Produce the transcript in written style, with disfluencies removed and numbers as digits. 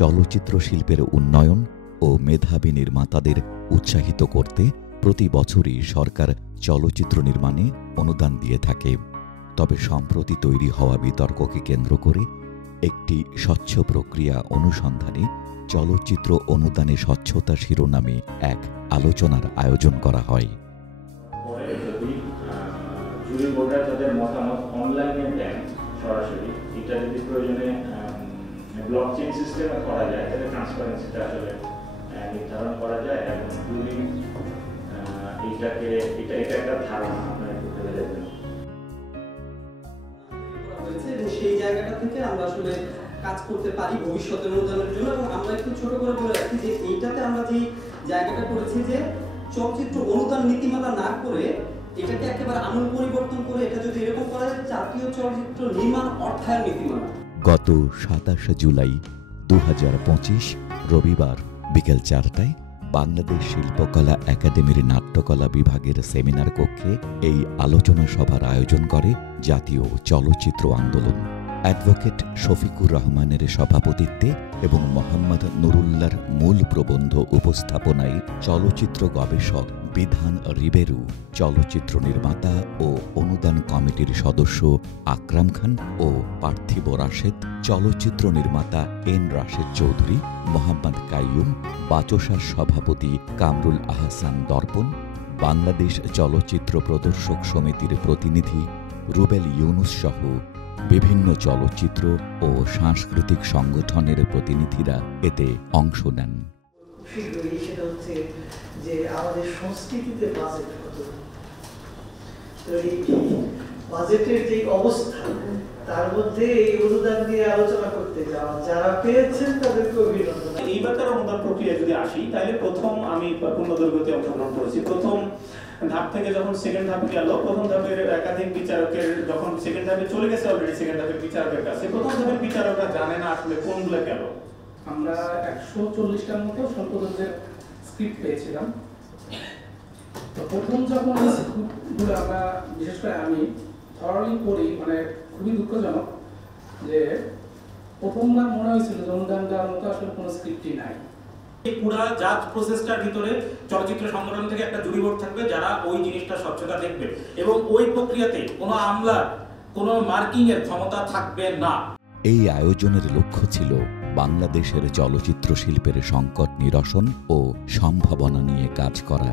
চলচ্চিত্র শিল্পের উন্নয়ন ও মেধাবী নির্মাতাদের উৎসাহিত করতে প্রতি বছরই সরকার চলচ্চিত্র নির্মাণে অনুদান দিয়ে থাকে। তবে সম্প্রতি তৈরি হওয়া বিতর্ককে কেন্দ্র করে একটি স্বচ্ছ প্রক্রিয়া অনুসন্ধানে চলচ্চিত্র অনুদানে স্বচ্ছতা শিরোনামে এক আলোচনার আয়োজন করা হয়। জুরি বোর্ডরা তাদের মতামত অনলাইনে দেন সরাসরি, এটা যদি প্রয়োজনে ব্লকচেইন সিস্টেমে করা যায় তাহলে ট্রান্সপারেন্সিটা আসলে নির্ধারণ করা যায় এবং জুরি এটা একটা ধারণা আপনারা করতে পারবেন। সেই জায়গাটা থেকে আমরা আসলে কাজ করতে পারি ভবিষ্যতের অনুদানের জন্য। এবং আমরা একটু ছোট করে বলে রাখি যে এইটাতে আমরা যে জায়গাটা করেছি যে চলচ্চিত্র অনুদান নীতিমালা না করে এটাকে একেবারে আমূল পরিবর্তন করে এটা যদি এরকম করা যায় জাতীয় চলচ্চিত্র নির্মাণ অর্থায়ন নীতিমালা। গত 27 জুলাই 2025 রবিবার বিকেল 4টায় বাংলাদেশ শিল্পকলা একাডেমির নাট্যকলা বিভাগের সেমিনার কক্ষে এই আলোচনা সভার আয়োজন করে জাতীয় চলচ্চিত্র আন্দোলন। অ্যাডভোকেট শফিকুর রহমানের সভাপতিত্বে এবং মোহাম্মদ নুরুল্লাহর মূল প্রবন্ধ উপস্থাপনায় চলচ্চিত্র গবেষক বিধান রিবেরু, চলচ্চিত্র নির্মাতা ও অনুদান কমিটির সদস্য আকরাম খান ও পার্থিব রাশেদ, চলচ্চিত্র নির্মাতা এন রাশেদ চৌধুরী, মোহাম্মদ কাইয়ুম, বাচসার সভাপতি কামরুল আহসান দর্পণ, বাংলাদেশ চলচ্চিত্র প্রদর্শক সমিতির প্রতিনিধি রুবেল ইউনুস সহ বিভিন্ন চলচ্চিত্র ও সাংস্কৃতিক সংগঠনের প্রতিনিধিরা এতে অংশ নেন। সেটা হচ্ছে যে আমাদের সংস্কৃতিতে বাজেট কত, তো এই বাজেটের যে অবস্থা তার মধ্যে এই অনুদান নিয়ে আলোচনা করতে যাওয়া, যারা পেয়েছেন তাদেরকে অভিনন্দন। এইবারকার অনুদান প্রক্রিয়া যদি আসি তাহলে প্রথম আমি পূর্ণদৈর্ঘ্যতে অংশগ্রহণ করেছি। প্রথম ধাপ থেকে যখন সেকেন্ড ধাপে গেল, প্রথম ধাপের একাধিক বিচারকের যখন সেকেন্ড ধাপে চলে গেছে অলরেডি সেকেন্ড ধাপের বিচারকের কাছে, প্রথম ধাপের বিচারকরা জানে না আসলে কোনগুলো গেল। আমরা 140টার মতো স্বল্পদৈর্ঘ্যের স্ক্রিপ্ট পেয়েছিলাম। তো প্রথম যখন স্ক্রিপ্টগুলো আমরা বিশেষ করে আমি থরলি পড়ি, মানে খুবই দুঃখজনক যে প্রথমবার মনে হয়েছিল যে অনুদান দেওয়ার মতো আসলে কোনো স্ক্রিপ্টই নাই। এই পুরা জাজ প্রসেসটার ভিতরে চলচ্চিত্র সংগঠন থেকে একটা জুরি বোর্ড থাকবে যারা ওই জিনিসটা স্বচ্ছতা দেখবে এবং ওই প্রক্রিয়াতে কোনো আমলার কোনো মার্কিং এর ক্ষমতা থাকবে না। এই আয়োজনের লক্ষ্য ছিল বাংলাদেশের চলচ্চিত্র শিল্পের সংকট নিরসন ও সম্ভাবনা নিয়ে কাজ করা।